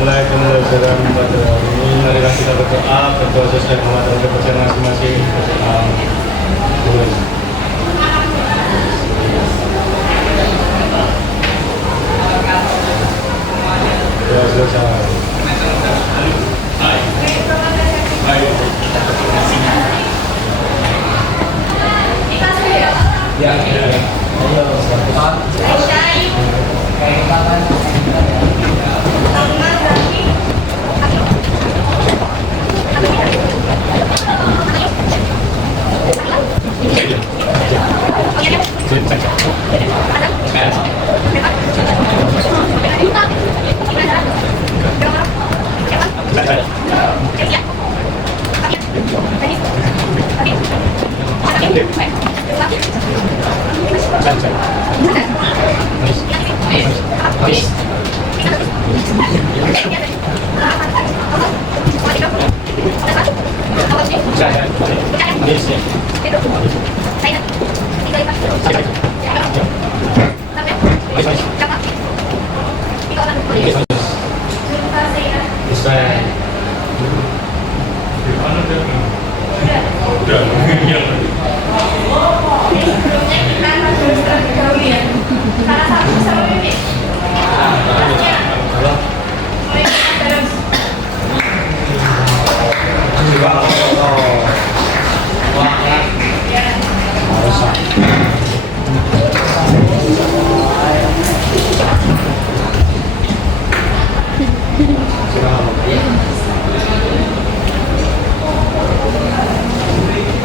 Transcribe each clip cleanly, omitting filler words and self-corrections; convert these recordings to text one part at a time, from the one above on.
Mulai pembelajaran pada hari ini, marilah kita berdoa sesuai dengan kepercayaan masing-masing. Ya, selesai.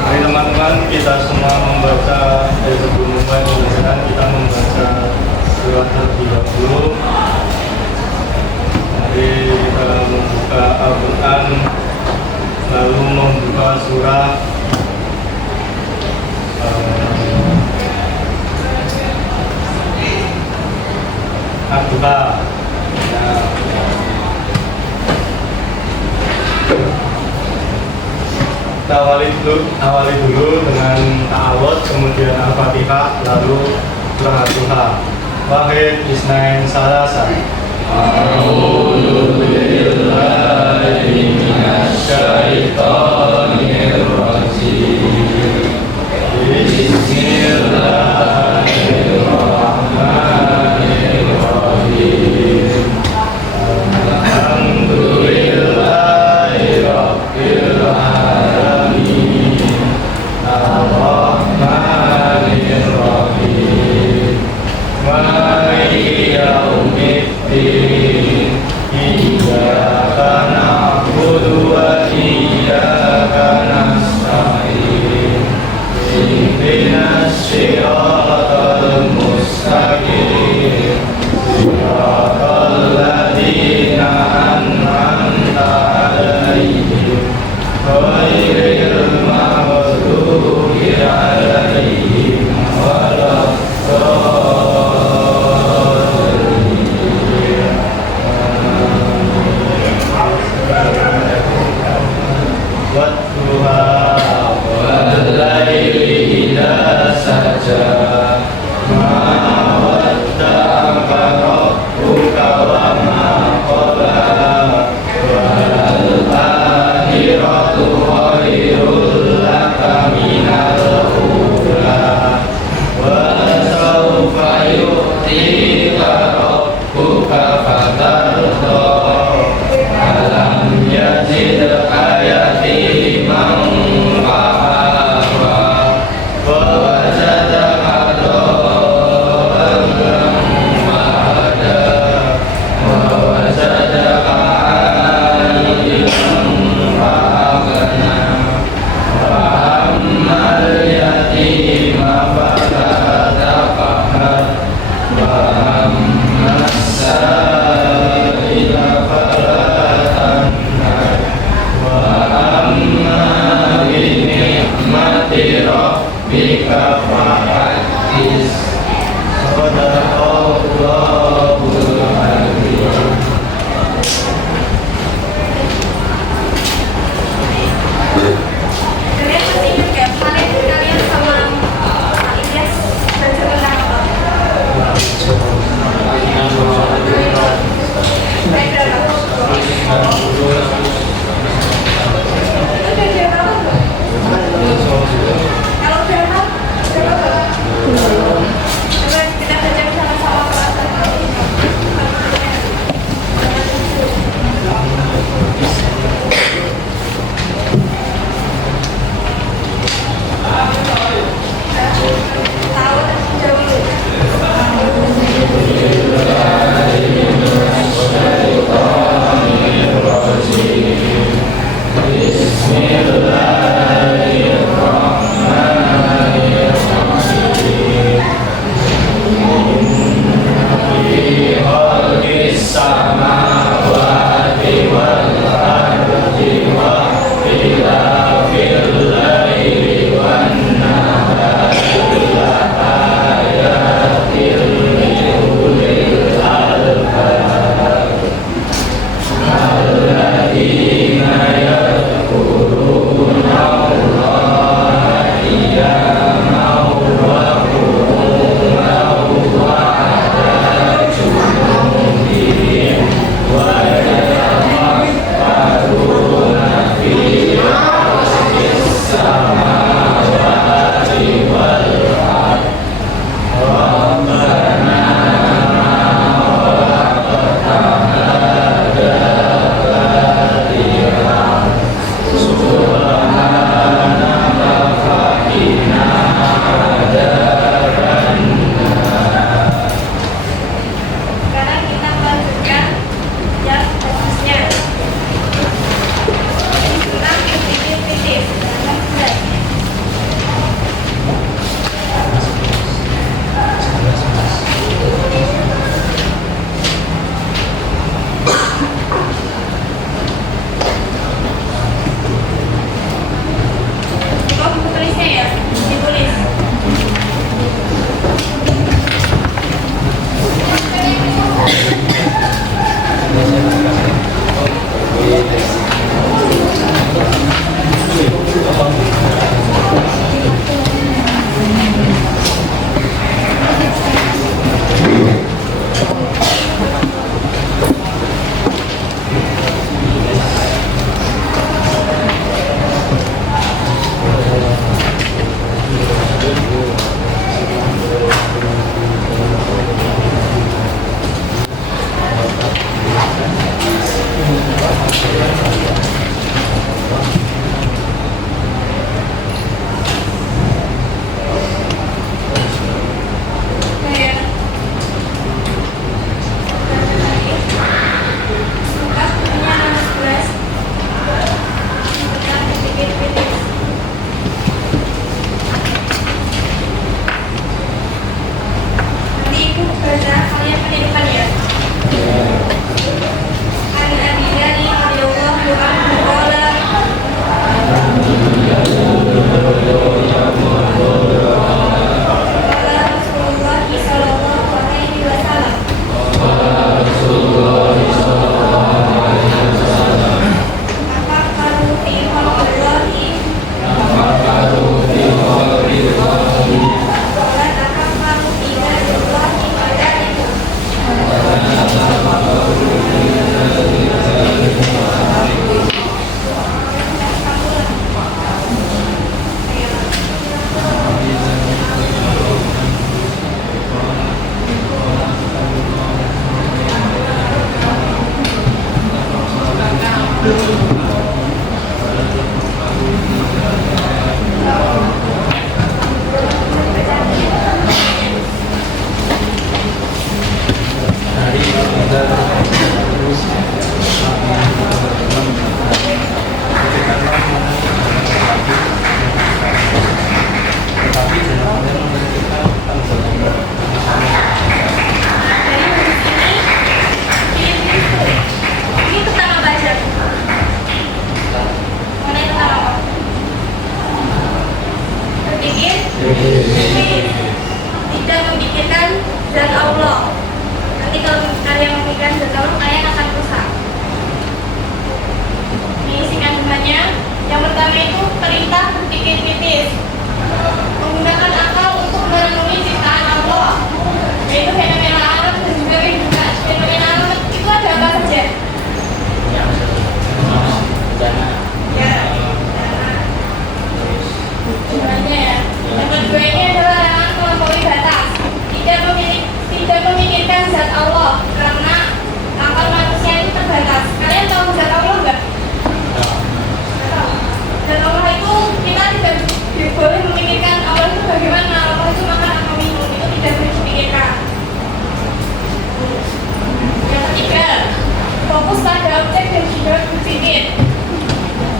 Mari teman-teman, kita semua membaca sebelum mulai pembelajaran kita membaca surat terlebih dahulu. Mari kita membuka Al-Quran, lalu membuka surat Al-Duha. Kita awali dulu dengan ta'awud, kemudian Al-Fatihah, lalu surah Al-Duha. Wahid Isnain Salasa. A'udzu billahi minasy syaithanir rajim. Bismillahirrahmanirrahim. Alhamdulillahi rabbil alamin. Ar-Rahmanir-Rahim. Maliki yaumiddin. Iyyaka na'budu wa iyyaka nasta'in. Ihdinas siratal mustaqim. Siratal ladzina an'amta 'alaihim ghairil maghdubi 'alaihim Wa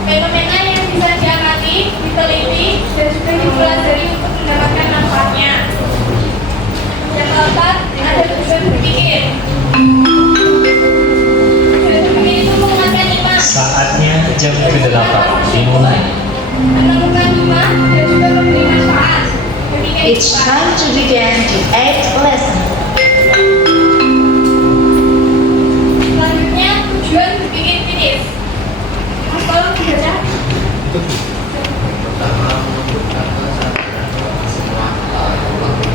fenomena yang bisa diamati, diteliti, dan juga dipelajari untuk mendapatkan manfaatnya. Yang keempat, ada tujuan berpikir. Tujuan berpikir itu menguatkan iman. Saatnya jam ke-8 dimulai. Menemukan iman dan juga memberi manfaat. Ketika It's time to begin the 8th lesson. selanjutnya, tujuan berpikir kritis. Mas tolong dibaca. Pertama, menunjukkan kesadaran bahwa semua hal memiliki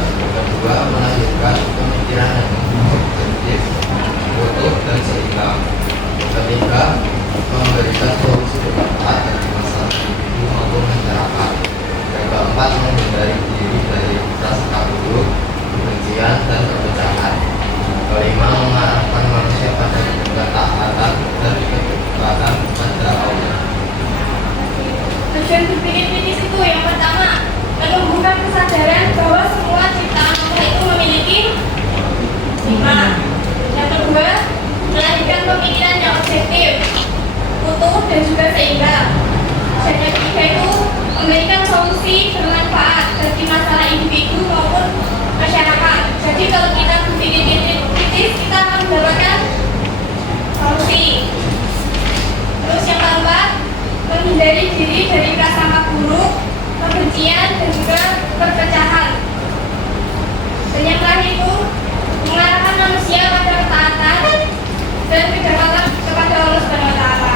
makna. Kedua, melahirkan pemikiran yang objektif, utuh dan seimbang. Ketiga, memberikan solusi yang tepat bagi masalah individu maupun masyarakat. Yang keempat, menghindari diri dari prasangka buruk, kebencian dan perpecahan. Kelima, mengarahkan manusia pada ketaatan dan ketaatan kepada Allah. Tujuan berpikir kritis itu yang pertama, menumbuhkan kesadaran bahwa semua ciptaan Allah itu memiliki iman. Yang kedua, melahirkan pemikiran yang objektif, utuh dan juga seimbang. Dan yang ketiga itu memberikan solusi bermanfaat bagi masalah individu maupun masyarakat. Jadi kalau kita berpikir kritis, kita akan mendapatkan solusi. Terus yang keempat, menghindari diri dari prasangka buruk, kebencian dan juga perpecahan. Dan yang terakhir itu mengarahkan manusia pada ketaatan dan kedekatan kepada Allah Subhanahu wa taala.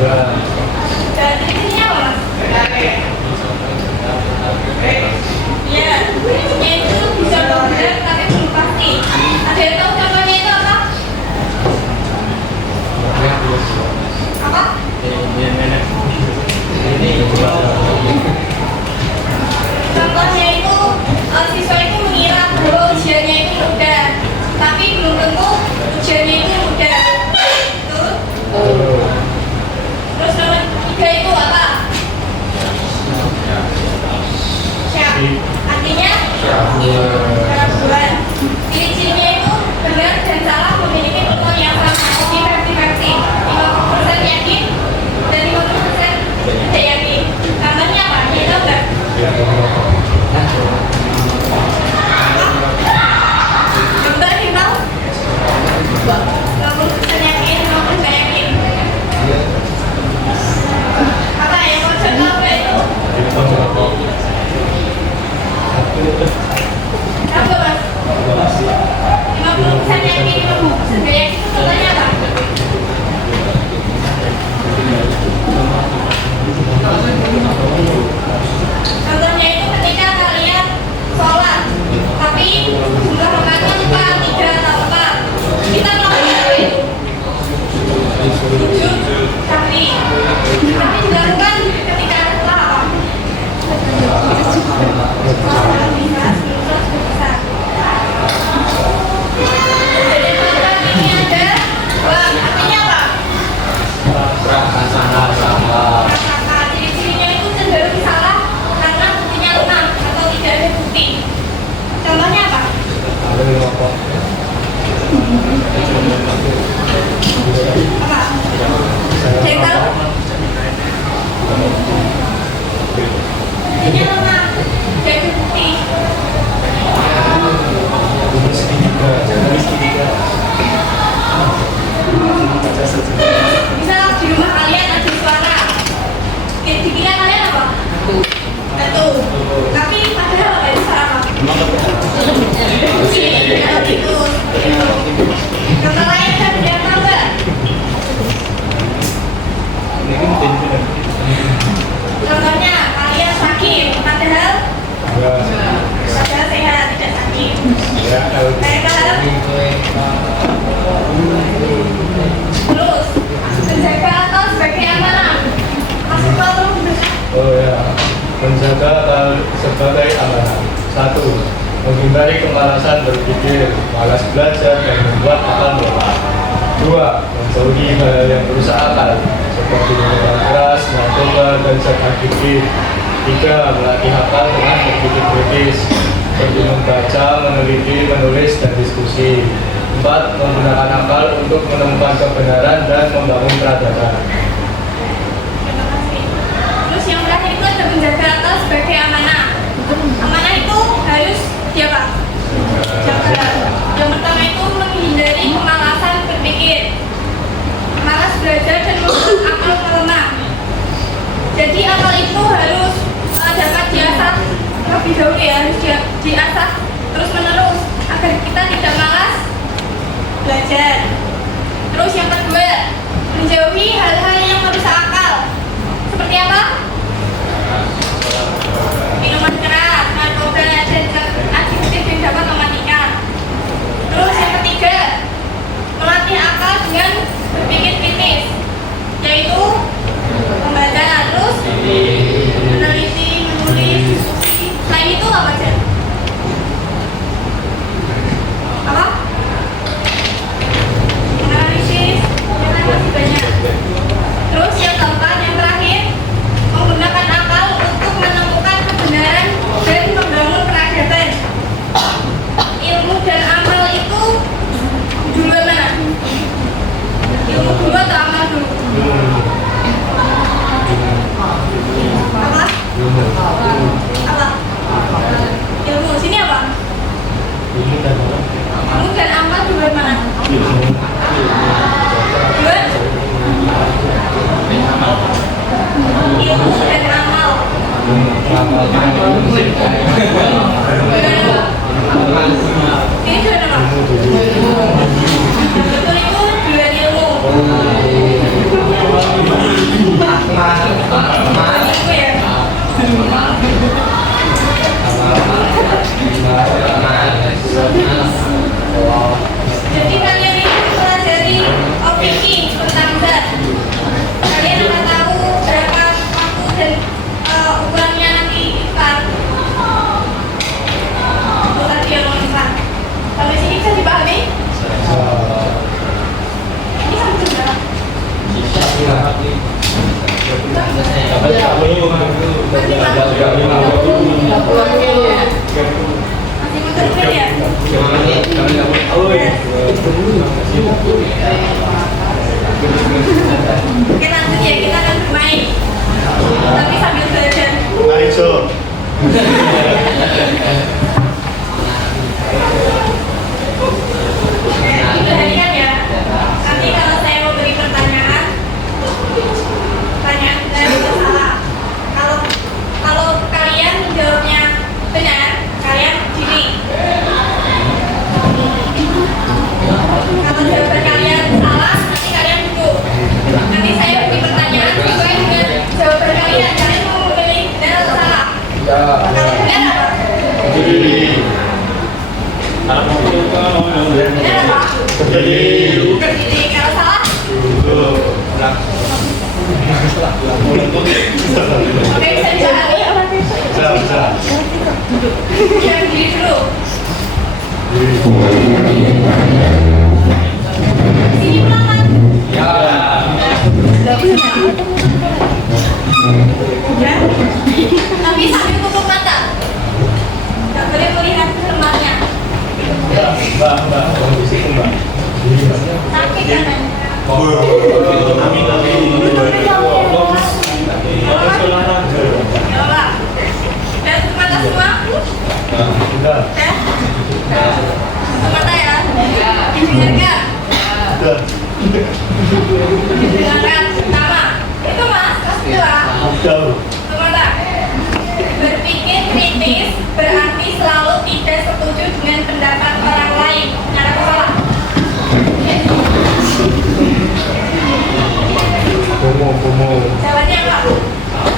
Dua. Dan ciri-cirinya apa mas? Iya, cirinya itu bisa bergerak tapi belum pasti. Ada yang tahu contohnya itu apa? Apa? Contohnya itu siswa itu mengira bahwa ujiannya itu mudah, tapi belum tentu ujiannya itu mudah. Betul? Terus nomor 3 itu apa? Siap. Artinya keraguan. Ciri-cirinya itu benar dan salah memiliki peluang yang sama. Jadi versi-versi 50% yakin dan 50% tidak yakin. Contohnya apa? Dia tahu nggak? Contoh yang tahu? 50% yakin, 50% tidak yakin. Apa yang mau saya tahu itu? Apa mas? 50% yakin, 50% tidak yakin itu contohnya apa? Contohnya itu ketika kalian sholat, tapi jumlah rakaatnya lupa 3 atau 4. Kita melakukan apa itu? Sujud sahwi. Tapi dilakukan ketika setelah apa? Jadi program ini ada artinya apa? Prasangka. Ciri-cirinya itu cenderung salah karena buktinya lemah atau tidak ada bukti. Contohnya apa? Apa? Saya tahu. Buktinya lemah, tidak ada bukti. Misal di rumah kalian ada suara, dikira kalian apa? Satu. Tapi padahal apa itu suara apa? Kalau gitu. Contoh lain kan dia tahu nggak? Contohnya kalian sakit, padahal sehat, tidak sakit. Kayak kalau terus menjaga atau sebagai amanah. Masuk kalau Oh ya, menjaga sebagai amanah. 1. Menghindari kemalasan berpikir, malas belajar, dan membuat akal lemah. 2. Menjauhi hal yang merusak akal, seperti minuman keras, narkoba, dan zat adiktif. 3. Melatih akal dengan berpikir kritis, seperti membaca, meneliti, menulis, dan diskusi. 4. Menggunakan akal untuk menemukan kebenaran dan membangun peradaban. terima kasih. Terus yang terakhir itu ada menjaga akal sebagai amanah. Amanah itu harus siapa? Jaga. Yang pertama itu menghindari kemalasan berpikir, malas belajar dan membuat akal melemah. Jadi akal itu harus dapat diasah terlebih dahulu ya, harus diasah terus menerus agar kita tidak malas belajar. Terus yang kedua, menjauhi hal-hal yang merusak akal. Seperti apa? Minuman keras, narkoba, dan zat adiktif yang dapat mematikan. Terus yang ketiga, melatih akal dengan berpikir kritis, yaitu membaca, terus meneliti, menulis, diskusi. Selain itu apa aja? Apa? Analisis, yang lain masih banyak. Terus yang keempat, yang terakhir, menggunakan akal untuk menemukan kebenaran dan membangun peradaban. Ilmu dan amal itu duluan mana? Ilmu duluan Bagiku ya. Jadi kalian ini mempelajari overthinking tentang zat. Kalian akan tahu berapa waktu dan ukurannya nanti ikan. Itu tadi yang mau ikan. Sampai sini bisa dipahami? Ini sampai berapa? Masih mau terus ya? Oke, lanjut ya, kita akan bermain. Tapi sambil belajar. Mari, So. Diperhatikan ya. Nanti kalau saya memberi pertanyaan, tanya dan itu salah. Kalau kalian menjawabnya benar, kalian gini. Kalau jawaban kalian salah, nanti kalian duduk. Nanti saya beri pertanyaan sesuai dengan jawaban kalian. Kalian mau memilih benar atau salah? Kalau benar apa? Benar apa? Berdiri. Kalau salah? Oke, bisa dipahami? Bisa. Kita berdiri dulu. Sini pelan-pelan. Ya. Tapi sambil tutup mata. Tidak boleh melihat lembarnya. Mbak, tolong di situ, Mbak. Sakit kan? Amin. Ya Allah. Dan tutup mata semua. Udah. Ya. Tutup mata ya. Dengarkan. Udah. Dengarkan. Pertama. Itu mas. Kelas 2. Jauh. Tutup mata. Berpikir kritis berarti selalu tidak setuju dengan pendapat orang lain. Benar atau salah? Kumu. Jawabannya apa?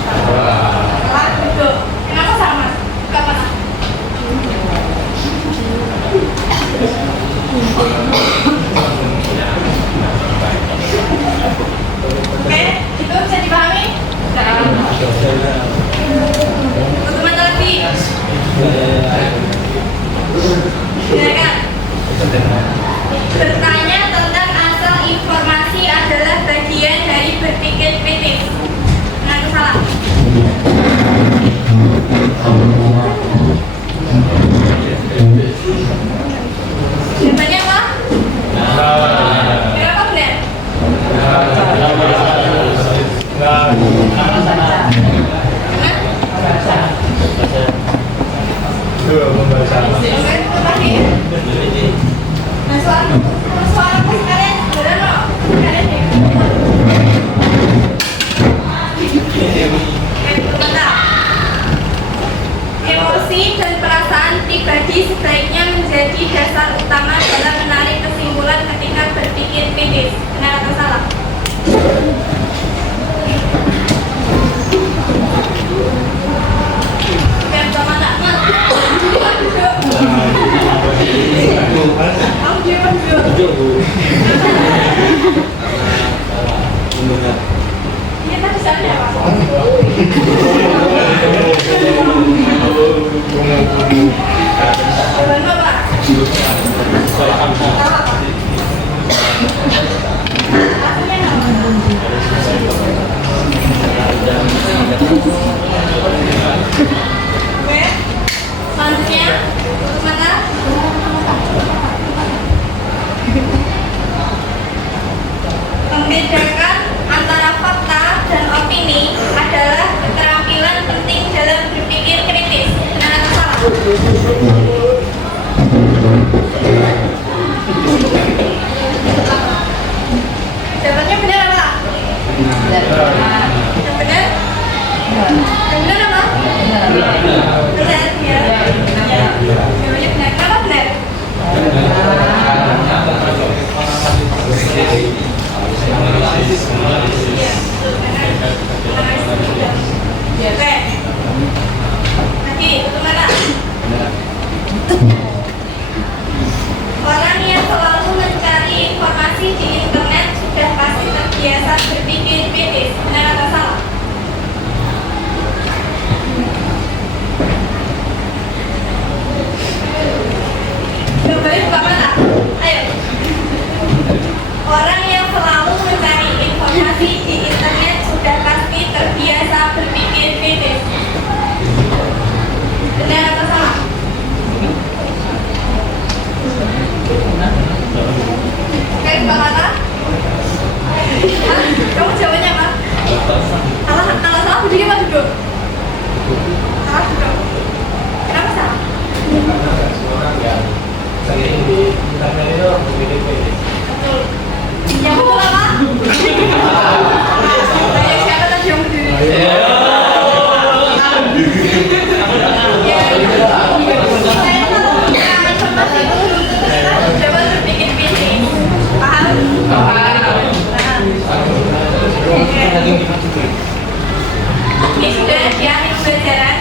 Salah. Duduk. Kenapa sama? Buka mata. Oke, itu bisa dipahami? Tutup mata lagi. Silakan. Bertanya tentang asal informasi adalah bagian dari berpikir kritis. Benar atau salah? Jawabannya apa? Kenapa benar? Tuh, membaca. Oke, lagi. Nah, suara pas kalian benar loh. Kalian ya. Oke, bentar. Emosi dan perasaan pribadi sebaiknya menjadi dasar utama dalam menarik kesimpulan ketika berpikir kritis. Benar atau salah? Oke, pertama tak mas. Ini tadi saya apa? Jawaban apa? Salah apa? Artinya apa? Oke, selanjutnya tutup mata. Membedakan antara fakta dan opini adalah keterampilan penting dalam berpikir kritis. Benar atau salah? Jawabannya benar apa? Yang benar? Yang benar apa? Benar ya. Jawabannya benar. Kenapa benar? generasi di internet sudah pasti terbiasa berpikir kritis. Benar atau salah? Kayak Mbak Mata? Hah? Kamu jawabannya apa? Salah, salah berdiri apa duduk? Salah duduk. Kenapa salah? Karena nggak semua orang yang sering di internet itu berpikir kritis. Betul. Yang betul apa? Ayo, siapa tadi yang berdiri? Ya, saya kalau punya informasi itu belum tentu kita dapat berpikir kritis. Paham? Paham. Oke. Ini sudah di akhir pembelajaran.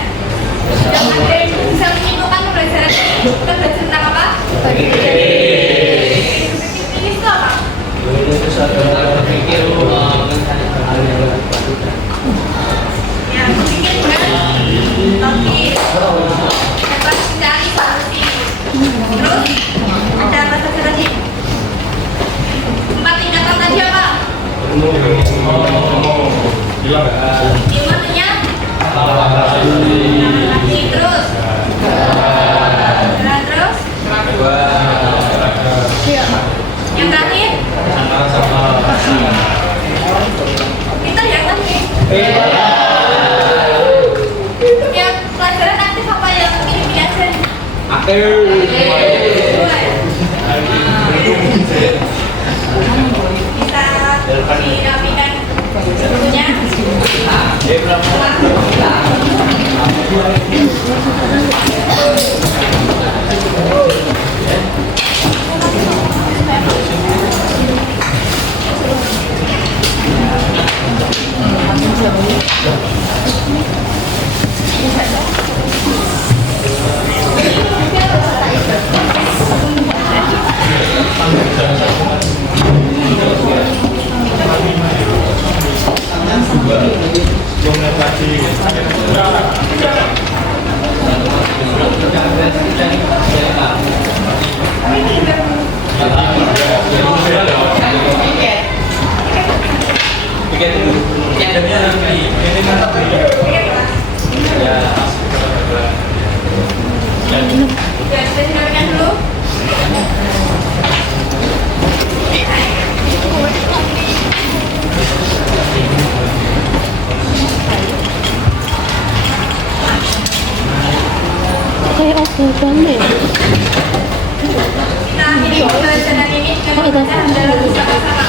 Sudah ada yang bisa menyimpulkan pembelajaran ini. Kita belajar tentang apa? Berpikir kritis itu apa? Ya, berpikir dengan logis. Dapat mencari solusi. Terus ada apa saja tadi? 4 tingkatan tadi apa? Bilang nggak? Gimana? Terus. Nah, terus. Yang terakhir. Kita yang tadi. Yang pelajaran aktif apa yang ini diajarin? Bisa dirapikan bukunya. Sudah dirapikan dulu. Kita akhiri pembelajaran ini dengan bacaan dalam bersama-sama.